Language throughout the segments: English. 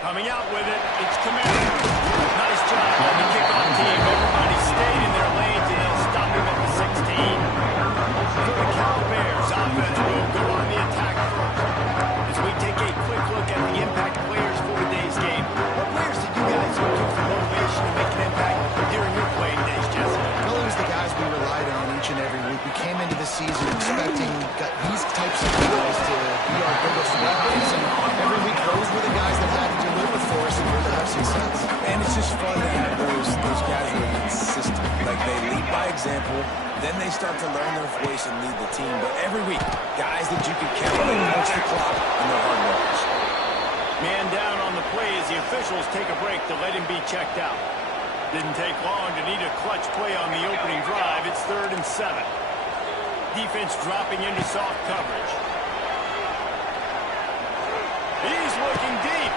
Coming out with it, it's Kamara. Nice job on the kickoff team. Everybody stayed in their lanes, and they'll stop him at the 16. For the Cal Bears, offense will go on the attack front. As we take a quick look at the impact players for today's game, what players did you guys look to for motivation to make an impact during your playing days, Jesse? Well, it was the guys we relied on each and every week. We came into the season expecting these types of guys to be our biggest weapons, and every week those were the guys that had to deliver for us in order to have success. And it's just fun to have those guys that are consistent. Like, they lead by example, then they start to learn their voice and lead the team. But every week, guys that you can count on, punch the clock, and they're hard workers. Man down on the play as the officials take a break to let him be checked out. Didn't take long to need a clutch play on the opening drive. It's 3rd and 7. Defense dropping into soft coverage. He's looking deep.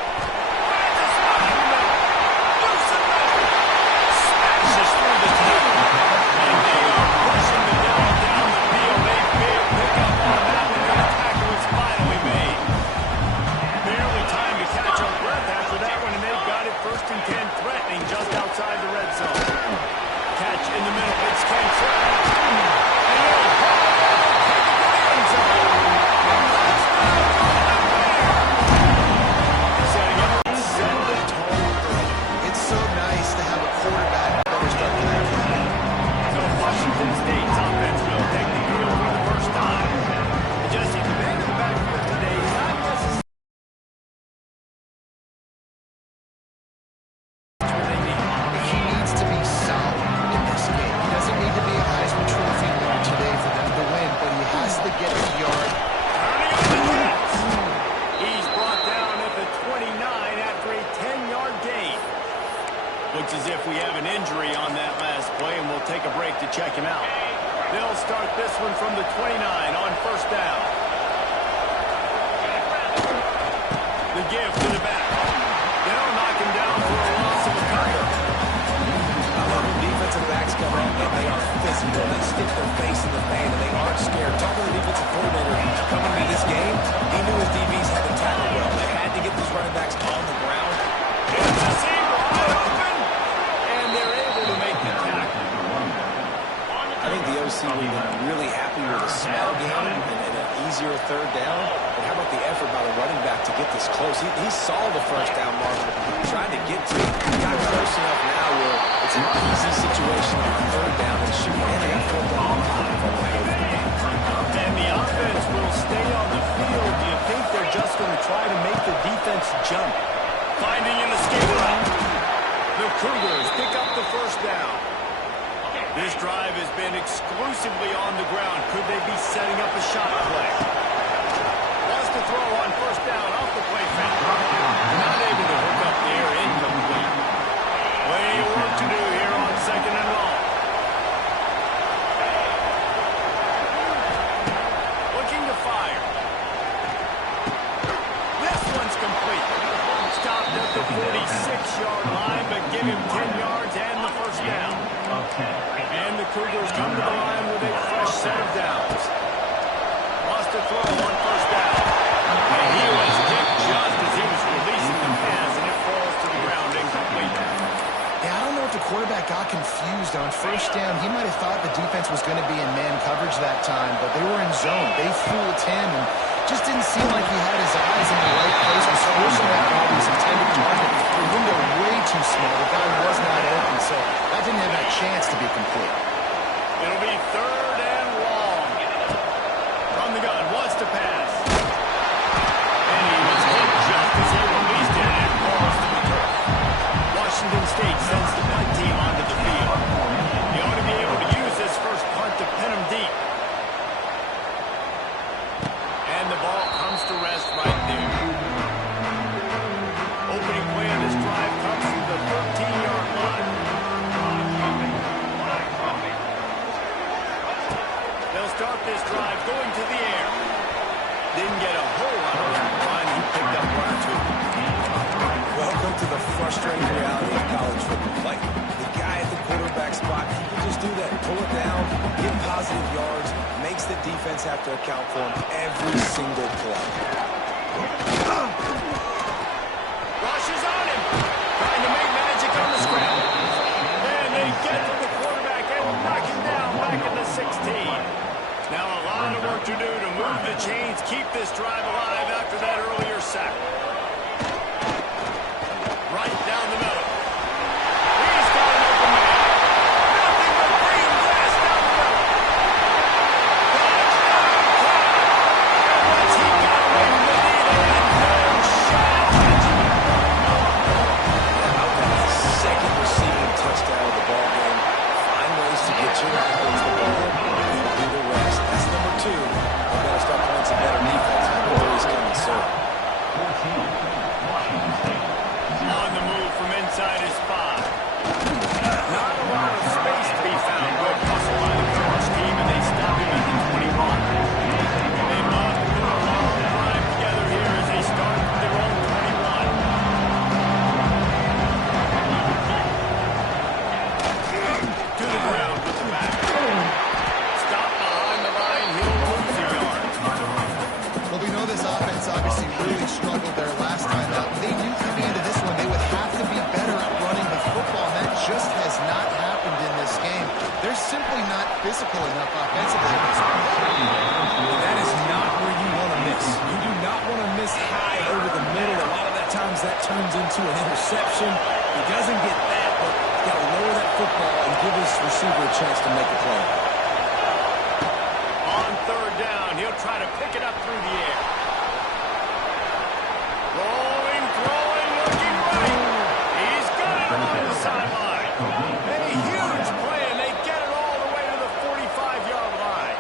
Smashes through the tackle. And they are pushing the ball down the field. A big pickup on that one. The tackle is finally made. Barely time to catch our breath after that one, and they've got it 1st and 10, threatening just outside the red zone. Catch in the middle. It's Cantrell. And it'll fall into the end zone. Setting up and set the tone early. It's so nice to have a quarterback better start than that. So Washington State's offense will take the field for the first time. Jesse, the man in the backfield today is not necessarily He needs to be solid in this game. He doesn't need to be a Heisman Trophy winner today for them to win, but he has to get the yard. turning on the hits. He's brought down at the 29 after a 10-yard gain. Looks as if we have an injury on that last play, and we'll take a break to check him out. They'll start this one from the 29 on 1st down. The give to the back. They'll knock him down for a loss of a couple. I love when defensive backs come up and they are physical. They stick their face in the paint and they aren't scared. Talking to the defensive coordinator coming into this game, he knew his DBs had to tackle well. They had to get these running backs on the ground. It's a seam wide open, and they're able to make the tackle. I think the OC would have been really happy with a small game and an easier 3rd down. But how about the effort by the running back to get this close? He saw the 1st down marker, tried to get to it. He got close enough now where it's an easy situation on 3rd down and shoot. And they got 4th down. And the offense will stay on the field. Do you think they're just going to try to make the defense jump? Finding an escape route. The Cougars pick up the 1st down. This drive has been exclusively on the ground. Could they be setting up a shot play? Wants to throw on 1st down off the play fake. Not able to hook up there. Incomplete. Plenty of work to do here on 2nd and long. Looking to fire. This one's complete. Stopped at the 46-yard line, but give him 10 yards and the 1st down. And the Cougars come to the line with a fresh set of downs. Lost to throw on 1st down. And he was hit just as he was releasing the pass, and it falls to the ground incomplete. Yeah, I don't know if the quarterback got confused on 1st down. He might have thought the defense was going to be in man coverage that time, but they were in zone. They fooled him and just didn't seem like he had his eyes in the right place. Was forcing that ball to his intended target. The window way too small. The guy was not open, so that didn't have that chance to be complete. It'll be 3rd and long. From the gun, wants to pass. And he was hit just as he released it, and it falls to the turf. Washington State sends the punt team onto the field. They ought to be able to use this first punt to pin them deep. And the ball comes to rest right there. Opening play of this drive comes from the 13-yard line. They'll start this drive going to the air. Didn't get a whole lot of that line. He picked up 1 or 2. Welcome to the frustrating reality of college football. Like, the guy at the quarterback spot, he can just do that. Pull it down, get positive yards, makes the defense have to account for him every single play. Rushes Trying to make magic on the scramble. And they get to the quarterback and knock him down back in the 16. Now a lot of work to do to move the chains, keep this drive alive after that earlier sack. Right down the middle. He's got an open man. Nothing but green grass down the middle. And once he got away from the knee, they had no shot at catching him. That's the second receiving touchdown of the ball game. Find ways to get your offense the ball. Do the rest. That's number 2. We've got to start playing some better defense. I know he's coming soon. On the move from inside his 5. Not a lot of space to be found. Good hustle by the coverage team, and they stop him at the 21. They must put a long drive together here as they start from their own 21. To the ground with the back. Stop behind the line. He'll lose a yard. Well, we know this offense obviously really struggled their last time out. They knew coming into this one they would have to be better at running the football, and that just has not happened in this game. They're simply not physical enough offensively at this point. That is not where you want to miss. You do not want to miss high over the middle. A lot of that times that turns into an interception. He doesn't get that, but he's got to lower that football and give his receiver a chance to make a play. On third down, he'll try to pick it up through the air. Rolling, throwing, looking right. He's got it along the sideline. A huge play, and they get it all the way to the 45-yard line.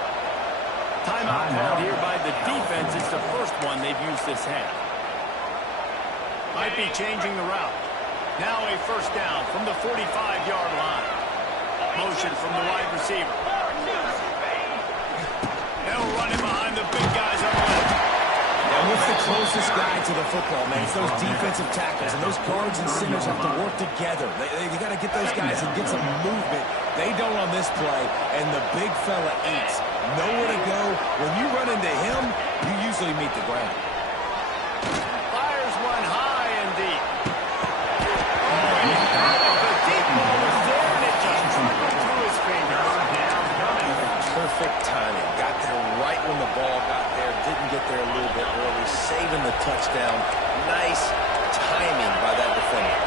Timeout called here by the defense. It's the first one they've used this half. Might be changing the route. Now a first down from the 45-yard line. Motion from the wide receiver. They'll run him behind the big guys on the left. And what's the closest guy to the football, man? It's those defensive tackles, and those guards and centers have to work together. They got to get those guys and get some movement. They don't on this play, and the big fella eats. Nowhere to go. When you run into him, you usually meet the ground. Fires one high and deep. Oh, he had it. The deep ball was there, and it just trickled through his fingers. Perfect timing. Got there right when the ball got there. Didn't get there a little bit early. Saving the touchdown. Nice timing by that defender.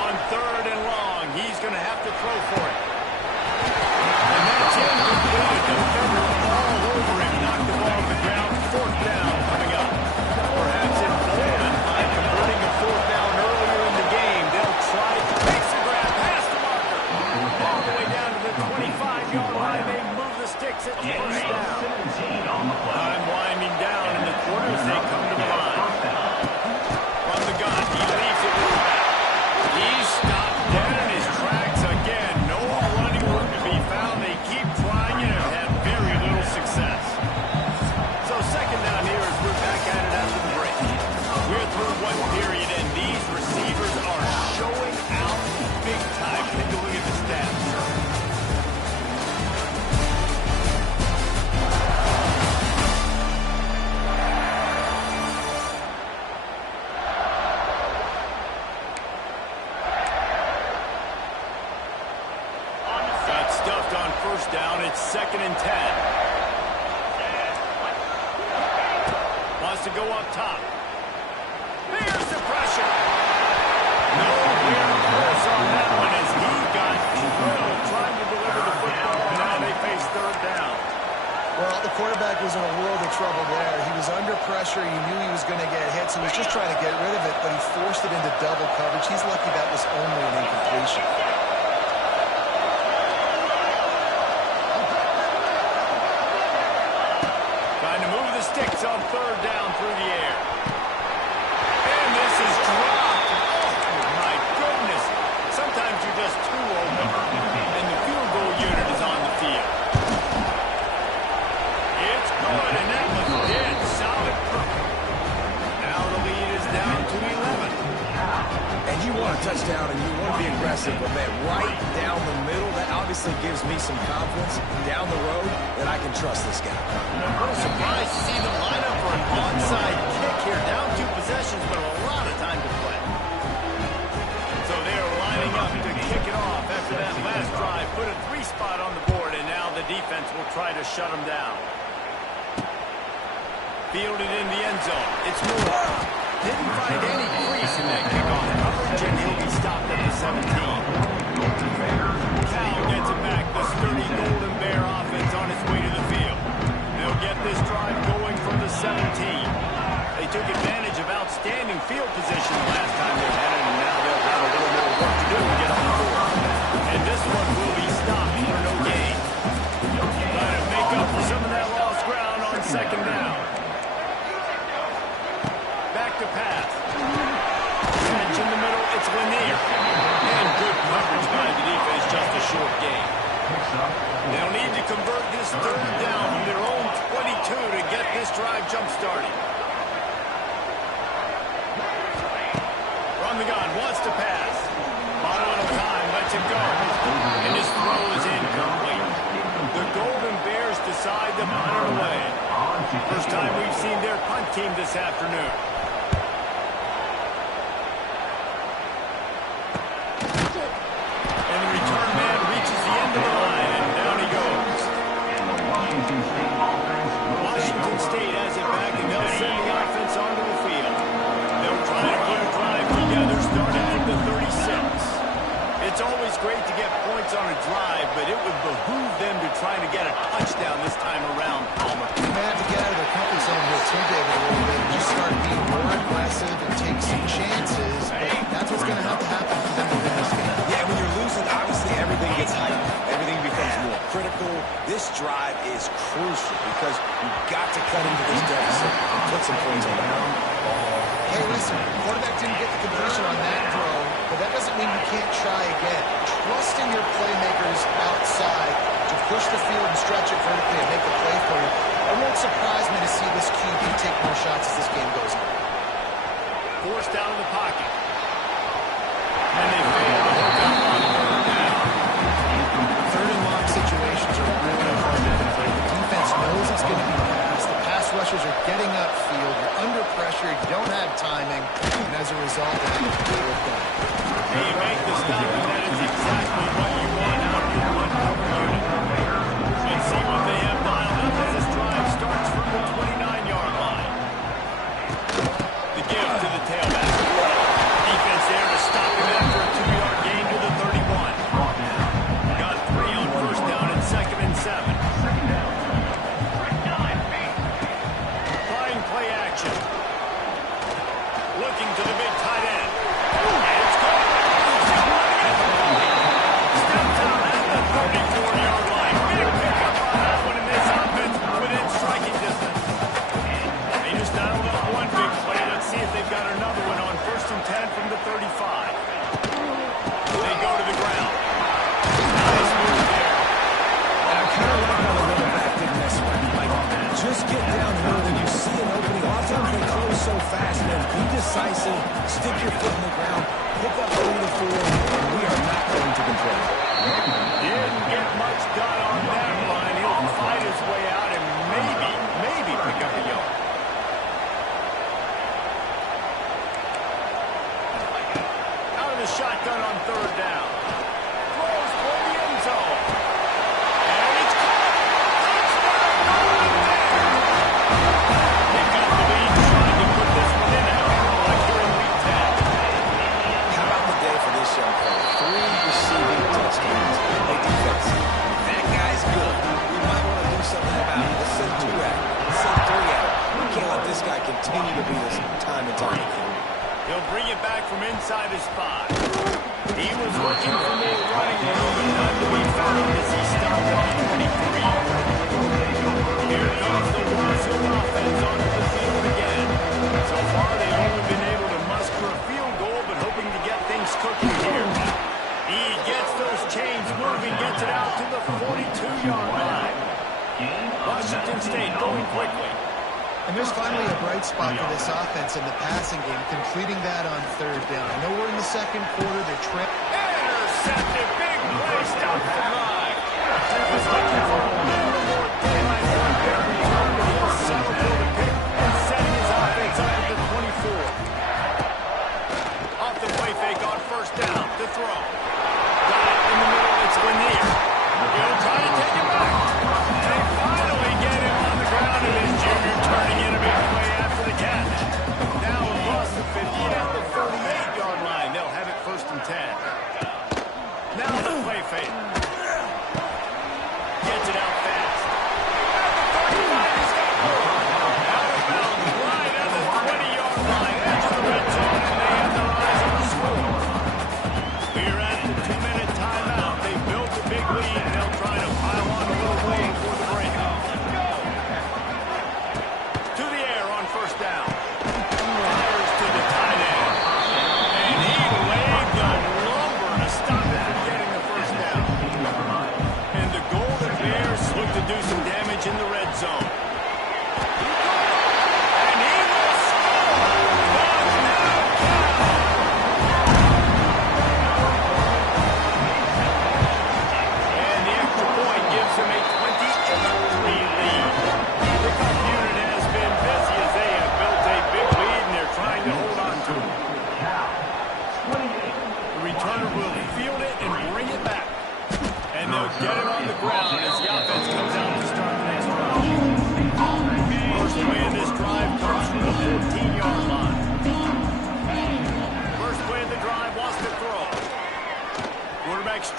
On third and long, he's going to have to throw for it. And that's incomplete. A defender all over him. Knocked the ball on the ground. Fourth down coming up. Perhaps emboldened by converting a fourth down earlier in the game. They'll try to make the grab past the marker. All the way down to the 25-yard line. They move the sticks at the first down. Time winding down in the quarter as they come to the line. From the gun, he leaves it with the back. He's stopped dead in his tracks again. No running room to be found. They keep trying it and have very little success. So second down here as we're back at it after the break. We're through one period, and these receivers are showing out big time. Take a look at the stats. Got stuffed on first down. It's 2nd and 10. Wants to go up top. Here's the pressure. No real force on that one as he got drilled trying to deliver the football. Now they face third down. Well, the quarterback was in a world of trouble there. He was under pressure. He knew he was going to get hit, so he was just trying to get rid of it, but he forced it into double coverage. He's lucky that was only an incompletion. Trying to move the sticks on third down through the air. And this is dropped. Oh, my goodness. Sometimes you're just too open, and the field goal unit is on the field. It's good, and that was dead solid. Now the lead is down to 11. And you want a touchdown and you want to be aggressive, but man, right down the middle, that obviously gives me some confidence down the road that I can trust this guy. I'm a little surprised to see them line up for an onside kick here. Down put a 3 spot on the board, and now the defense will try to shut them down. Fielded in the end zone. It's Moore. Didn't find any crease in that kickoff coverage, and he'll be stopped at the 17. Cal gets it back. The sturdy Golden Bear offense on its way to the field. They'll get this drive going from the 17. They took advantage of outstanding field position the last time they had it, and now they'll have a little more work to do to get on the board. And this one will be stopped for no gain. Trying to make up for some of that lost ground on second down. Back to pass. Catch in the middle, it's Lanier. And good coverage by the defense, just a short gain. They'll need to convert this third down from their own 22 to get this drive jump-started. From the gun, wants to pass. Bought a little time, lets him go. And his throw is incomplete. The Golden Bears decide to punt it away. First time we've seen their punt team this afternoon. And the return man reaches the end of the line, and down he goes. Washington State has it back, and they'll send the offense onto the field. They'll try to put a drive together, starting from the 36. It's always great to get points on a drive, but it would behoove them to try to get a touchdown this time around, Palmer. They have to get out of their comfort zone here too, David, a little bit, and just start being more aggressive and take some chances. But that's what's going to have to happen for them to win this game. Yeah, when you're losing, obviously everything gets heightened. Everything becomes more critical. This drive is crucial because you've got to cut into this deficit and put some points on the board. Hey, listen, quarterback didn't get the completion on that throw, but that doesn't mean you can't try again. Trust in your playmakers outside to push the field and stretch it vertically and make a play for you. It won't surprise me to see this QB take more shots as this game goes on. Forced out of the pocket. And they fail to hook up on third down. Third and long situations are really hard to convert. The defense knows it's going to be passed. The pass rushers are getting upfield. You're under pressure. You don't have timing. And as a result, they have to deal with that. And you make the stop, and that is exactly what you want out of your one-cover unit. Let's see what they have dialed up as this drive starts from the 29-yard line. The give to the tailback. Defense there to stop him after a 2-yard gain to the 31. Got 3 on first down and 2nd and 7. Applying play action. Looking to the big tight end. And it's good. Steps out at the 34-yard line. Big pickup on that one, and this offense within striking distance. They just dialed up one big play. Let's see if they've got another one on 1st and 10 from the 35. They go to the ground. Nice move there. And I kind of like how the running back didn't mess around. Like, just get downhill when you see an opening. A lot of times they close so fast, man. Be decisive, stick your foot in the ground, pick up 3 to 4, and we are not going to complain. Didn't get much done on that line. He'll fight his way out and maybe pick up a yard. Out of the shotgun on third down. Throws for the end zone. And it's caught. They've got the lead, trying to put this one in at home like you're in week 10. How about the day for this young fella? 3 receiving touchdowns. Hey, defense, that guy's good. We might want to do something about it. Let's send 2 out. Let's send 3 out. We can't let this guy continue to do this time and time again. He'll bring it back from inside his 5. He was looking for more running room, but none to be found as he stopped at the 23. Here comes the Wazoo offense onto the field again. So far, they've only been able to muster a field goal, but hoping to get things cooking here. He gets those chains moving, gets it out to the 42-yard line. Washington State going quickly. And there's finally a bright spot for this offense in the passing game, completing that on third down. I know we're in the second quarter. They're Intercepted. Big play. Stop the drive. Was looking for a little more daylight on their return, but he'll settle for the pick and setting his offense up at the 24. Off the play fake on first down. To throw. Got it in the middle. It's Lanier.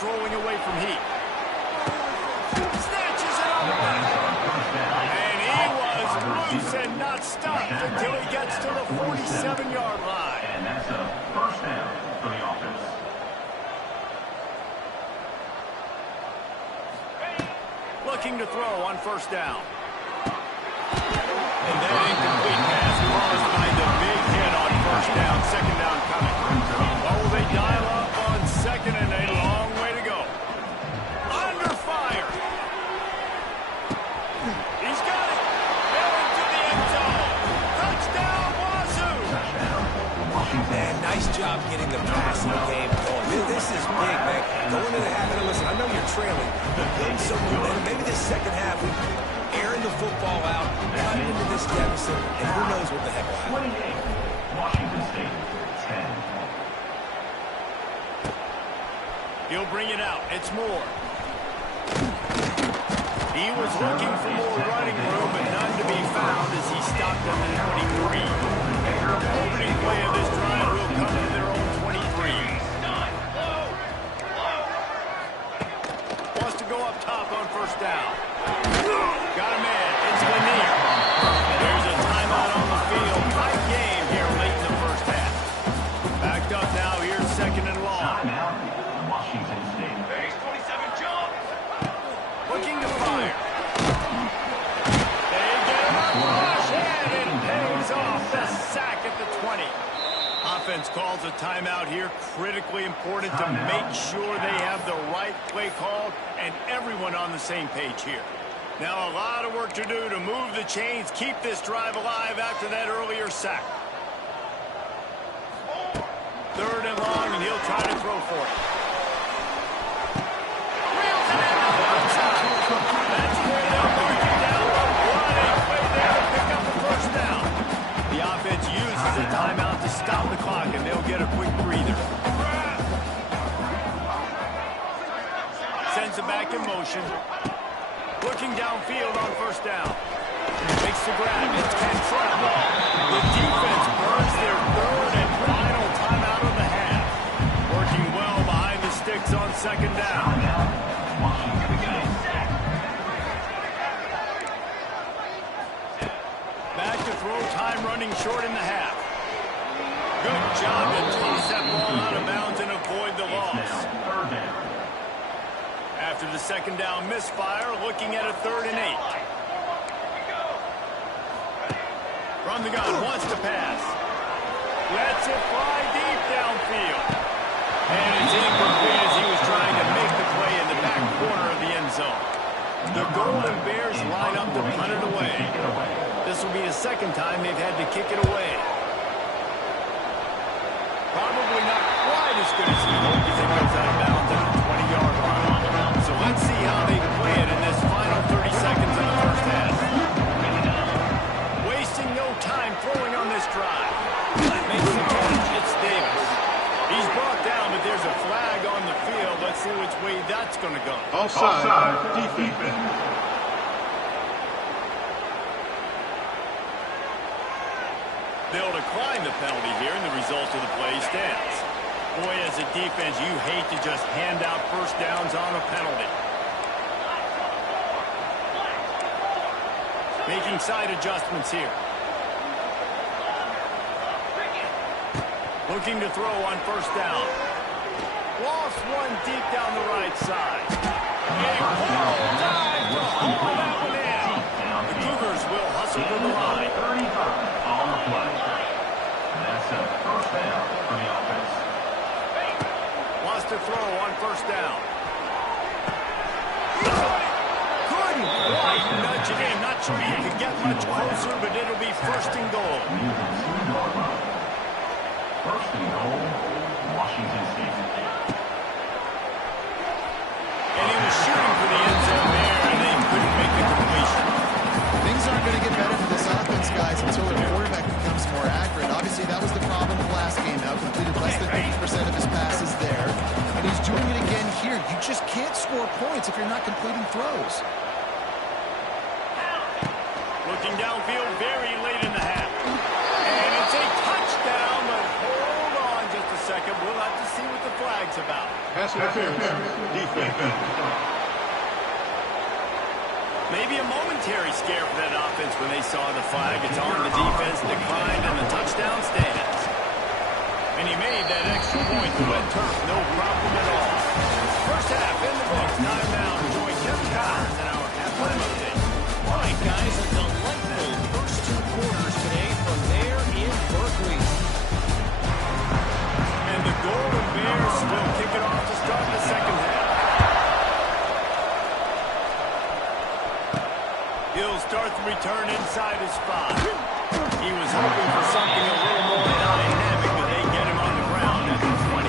strolling away from heat. Snatches it up. And he was loose and not stopped until he gets to the 47-yard line. And that's a first down for the offense. Looking to throw on first down. And that incomplete pass caused by the big hit on first down. Second down coming. Oh, they dial up on second and a long way to go. Under fire. He's got it. Heading to the end zone. Touchdown, Wazoo. Man, nice job getting the passing game going. This is big, man. Going into the half, and listen, I know you're trailing, but build some momentum. Maybe this second half, we airing the football out, cutting into this deficit, and who knows what the heck will happen. 28, Washington State, 10. He'll bring it out. It's Moore. He was looking for more running room, but none to be found as he stopped on the 23. Opening play of this drive will come to their own 23. Wants to go up top on first down. Got a man. It's Lanier. There's a timeout on the field. Tight game here late in the first half. Backed up now. Here's second and long. Timeout, Washington State. Looking to fire. They get him up. Rush and it pays off the sack at the 20. Offense calls a timeout here. Critically important to make sure they have the right play called and everyone on the same page here. Now a lot of work to do to move the chains, keep this drive alive after that earlier sack. Third and long, and he'll try to throw for it. Reels it in on the outside. That's where they'll mark it down. What a play there to pick up the first down. The offense uses a timeout to stop the clock, and they'll get a quick breather. Sends it back in motion. Looking downfield on first down. Makes the grab. It's Cantrell. The defense burns their third and final timeout of the half. Working well behind the sticks on second down. Back to throw time running short in the half. Good job to toss that ball out of bounds and avoid the loss. After the second down misfire, looking at a 3rd and 8. From the gun, wants to pass. Lets it fly deep downfield. And it's incomplete as he was trying to make the play in the back corner of the end zone. The Golden Bears line up to punt it away. This will be the second time they've had to kick it away. Probably not quite as good as he hoped as it goes out of bounds at the 20-yard line. So let's see how they play it in this final 30 seconds of the first half. Wasting no time throwing on this drive. Makes the catch. It's Davis. He's brought down, but there's a flag on the field. Let's see which way that's going to go. Offside. Defense. They'll decline the penalty here, and the result of the play stands. Boy, as a defense, you hate to just hand out first downs on a penalty. Making side adjustments here. Looking to throw on first down. Lost one deep down the right side. A full dive to haul that one in. The Cougars will hustle to the line. 35 on the play. That's a first down for the offense. Wants to throw on first down. Couldn't quite nudge it in. Not sure you could get much closer, but it'll be first and goal. First and goal, Washington State. And he was shooting for the end zone there, and they couldn't make the completion. Things aren't going to get better for this offense, guys, until their quarterback becomes more accurate. Obviously, that was the problem the last game. Now completed less than 50% of his passes there. And he's doing it again here. You just can't score points if you're not completing throws. Looking downfield very late in the half. And it's a touchdown, but hold on just a second. We'll have to see what the flag's about. Pass interference. Maybe a momentary scare for that offense when they saw the flag. It's on the defense, declined, and the touchdown stands. And he made that extra point to wet turf, no problem at all. First half in the books. Time now to join Kevin Collins in our halftime update. All right, guys, a delightful first two quarters today from there in Berkeley. And the Golden Bears will kick it off to start the second half. He'll start the return inside his spot. He was hoping for something a little more dynamic, but they get him on the ground at the 20.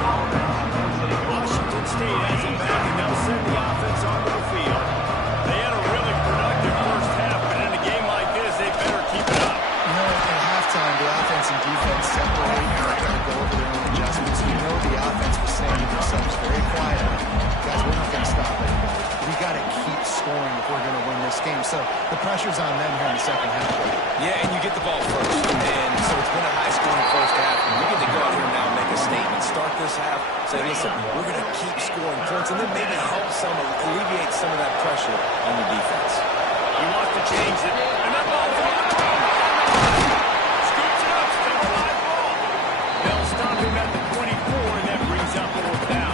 Washington State has him back, and they'll send the offense onto the field. They had a really productive first half, but in a game like this, they better keep it up. You know, at halftime, the offense and defense separate and they're going to go over their own adjustments. You know the offense was saying to themselves very quietly, guys, we're not going to stop anybody. We got to keep scoring if we're going to win this game. So the pressure's on them here in the second half. Yeah, and you get the ball first. And so it's been a high-scoring first half. And we get to go out here now and make a statement. Start this half, say, listen, we're going to keep scoring points, and then maybe help alleviate some of that pressure on the defense. He wants to change it. And that ball's on the top. Scoops it up, still a live ball. They'll stop him at the 24, and that brings up fourth down.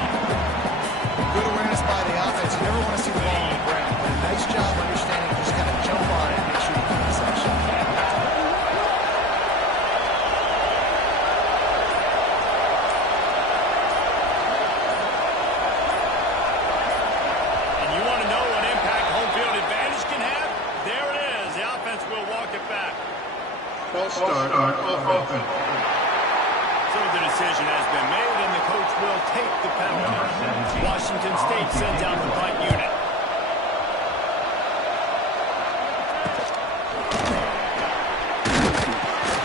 Good awareness by the offense. You never want to see the ball on the ground. But a nice job understanding just kind of jump on it and make sure you keep possession. And you want to know what impact home field advantage can have? There it is. The offense will walk it back. False start on offense. So the decision has been made, and the coach will take the penalty. Washington State sends out the punt unit.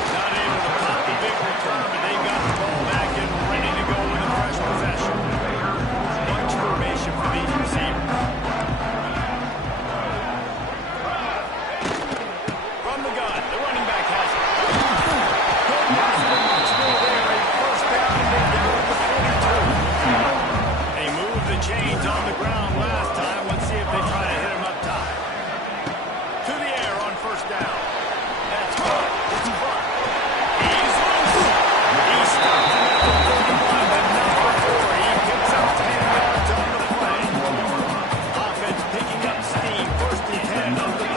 Not able to pop the big return, but they got the ball back and ready to go with a fresh possession. Bunch formation for these receivers. From the gun, the running back has it. They moved the chains on the ground last time. Let's see if they try to hit him up top. To the air on first down. That's good. It's front. He's loose. He stops him at the 31, but not before he picks up 10 yards on the play. Offense picking up steam. First and 10 up the 31.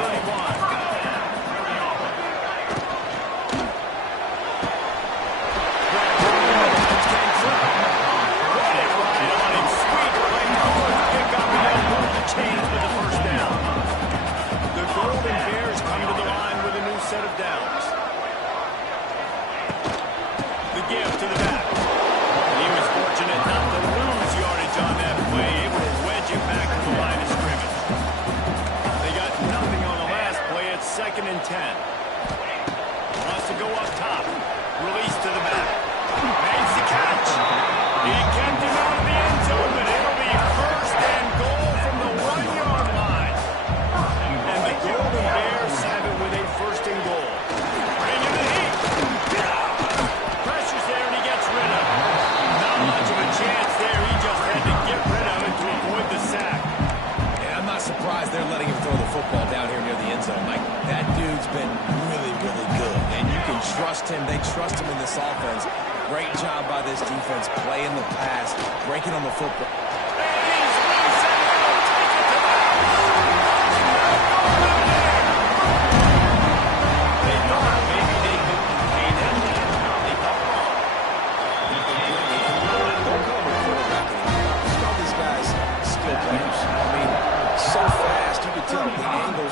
Chains for the first down. The Golden Bears come to the line with a new set of downs. The give to the back. He was fortunate not to lose yardage on that play, able to wedge it back to the line of scrimmage. They got nothing on the last play. It's 2nd and 10. Wants to go up top. Release to the back. Makes the catch. He kept him out of the end zone, but it'll be first and goal from the 1-yard line. And the Golden Bears have it with a first and goal. Bringing the heat. Pressure's there, and he gets rid of it. Not much of a chance there. He just had to get rid of it to avoid the sack. And I'm not surprised they're letting him throw the football down here near the end zone. Like, that dude's been really, really good. And you can trust him. They trust him in this offense. Great job by this defense playing the pass, breaking on the football.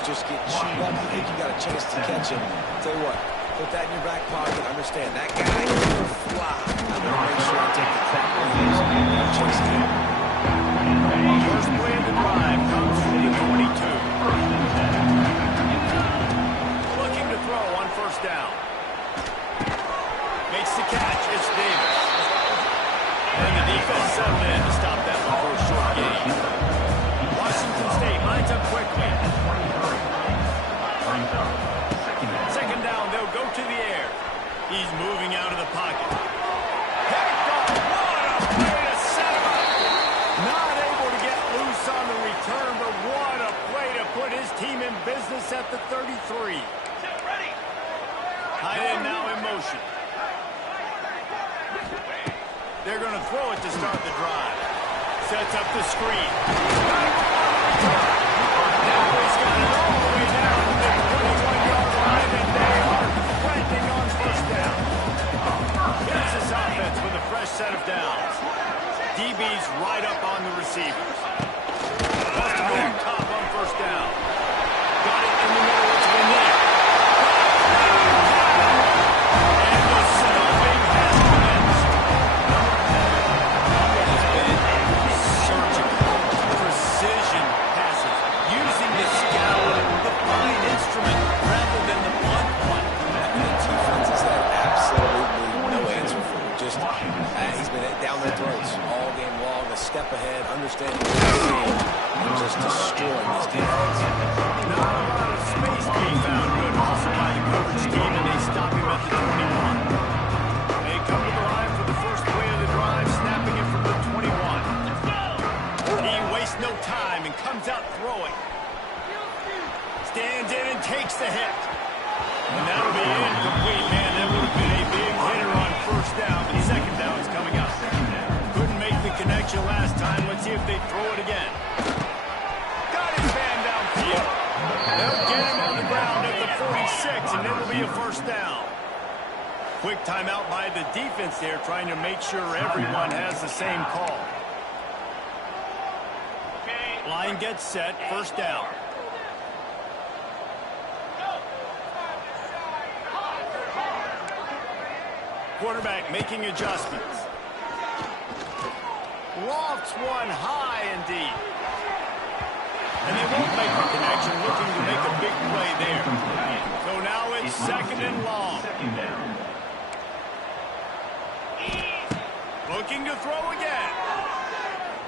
Just get chewed up. You think you got a chance to catch him. Tell you what, put that in your back pocket. Understand that guy will fly. I'm going to make sure I take the crap on these and chase him. First play of the drive comes from the 22. Looking to throw on first down. Makes the catch. It's Davis. And the defense settled in to stop that one for a short gain. Washington State lines up quickly. Second down, they'll go to the air. He's moving out of the pocket. Picked off. What a play to set him up. Not able to get loose this at the 33. Tight end now in motion. They're going to throw it to start the drive. Sets up the screen. Now he's got it all the way down to the 21-yard line, and they are threatening on first down. Here's this offense with a fresh set of downs. DB's right up on the receivers. Wants to go up top on first down. Got it in the middle. It's been there. And the snapping has commenced. Has been surgical, precision passes, using the scout, the fine instrument, rather than the blunt one. And the defense has had absolutely no answer for him. Just, he's been down their throats all game long, a step ahead, understanding the game, and just destroying this defense. Not a lot of space being found. Good hustle by the coverage team, and they stop him at the 21. They come to the line for the first play of the drive, snapping it from the 21. He wastes no time and comes out throwing. Stands in and takes the hit. And that'll be incomplete, man. That would have been a big hitter on first down, but second down is coming up. Couldn't make the connection last time. Let's see if they throw it again. Got his man downfield. They'll get him on the ground at the 46, and it'll be a first down. Quick timeout by the defense there, trying to make sure everyone has the same call. Line gets set, first down. Quarterback making adjustments. Lofts one high and deep. And they won't make the connection, looking to make a big play there. So now it's second and long. Looking to throw again.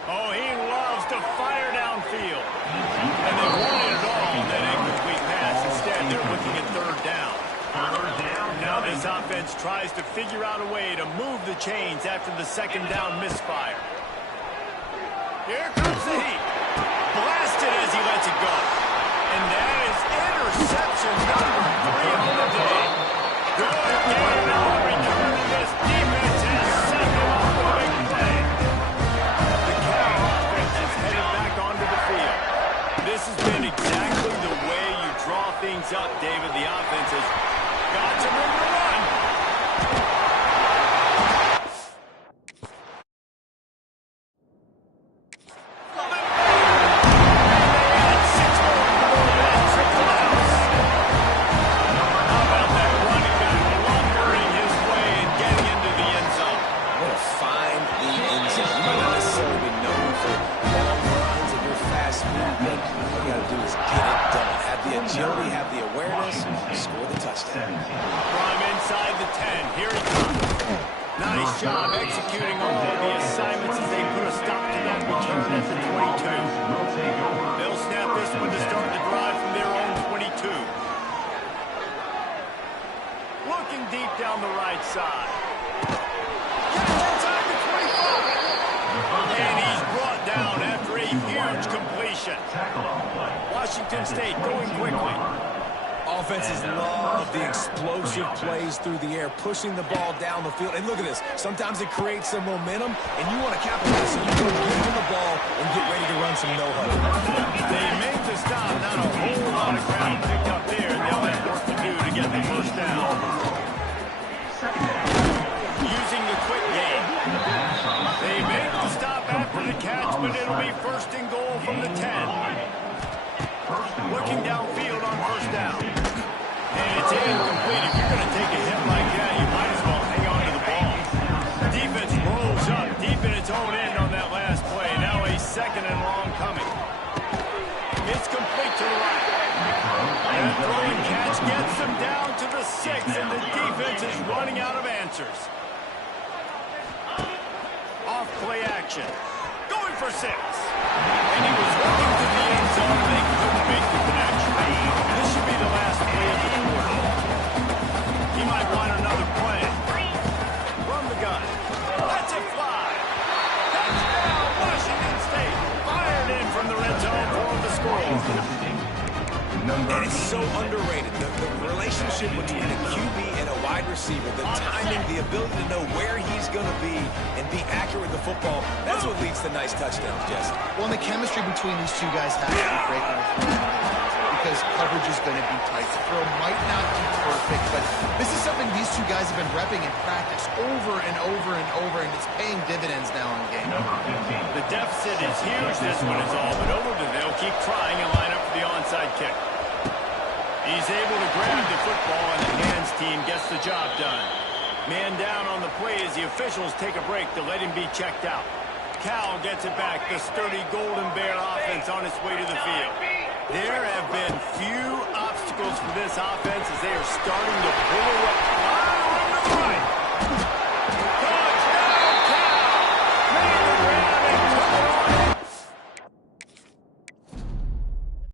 Oh, he loves to fire downfield. And they wanted it all on that incomplete pass. Instead, they're looking at third down. Now this offense tries to figure out a way to move the chains after the second down misfire. Here comes the heat. Blasted as he lets it go. And that is interception number 3 on the day. Good game now to return to this defense has set him up with a big play. The Cal offense is headed back onto the field. This has been exactly the way you draw things up, David. The offense has got some room to run. Agility, have the awareness, score the touchdown. From inside the 10, here he comes. Nice job executing all of the assignments as they put a stop to that return at the 22. They'll snap this one to start the drive from their own 22. Looking deep down the right side. Inside the 25. And he's brought down after a huge completion. Washington State going quickly. Offenses love the explosive plays through the air, pushing the ball down the field. And look at this. Sometimes it creates some momentum, and you want to capitalize. So you go get him the ball and get ready to run some no-huddle. They make the stop. Not a whole lot of ground picked up there. They'll have work to do to get the first down. Using the quick game. They make the stop after the catch, but it'll be first and goal from the 10. Looking downfield on first down. And it's incomplete. If you're going to take a hit like that, you might as well hang on to the ball. The defense rolls up deep in its own end on that last play. Now a second and long coming. It's complete to the right. And throwing catch gets them down to the 6, and the defense is running out of answers. Off play action. Going for 6. And he was looking to the end zone. They couldn't make the connection. This should be the last play of the quarter. He might want another play. From the gun. That's a fly. Touchdown, Washington State. Fired in from the red zone for the score. And it's so the ability to know where he's going to be and be accurate with the football, that's what leads to nice touchdowns, Jesse. Well, and the chemistry between these two guys has to be great when they're throwing into the end zone, because coverage is going to be tight. The throw might not be perfect, but this is something these two guys have been repping in practice over and over and over, and it's paying dividends now in the game. Number 15. The deficit is huge. This one is all but over, but they'll keep trying and line up for the onside kick. He's able to grab the football, and the hands team gets the job done. Man down on the play as the officials take a break to let him be checked out. Cal gets it back. The sturdy Golden Bear offense on its way to the field. There have been few obstacles for this offense as they are starting to pull away.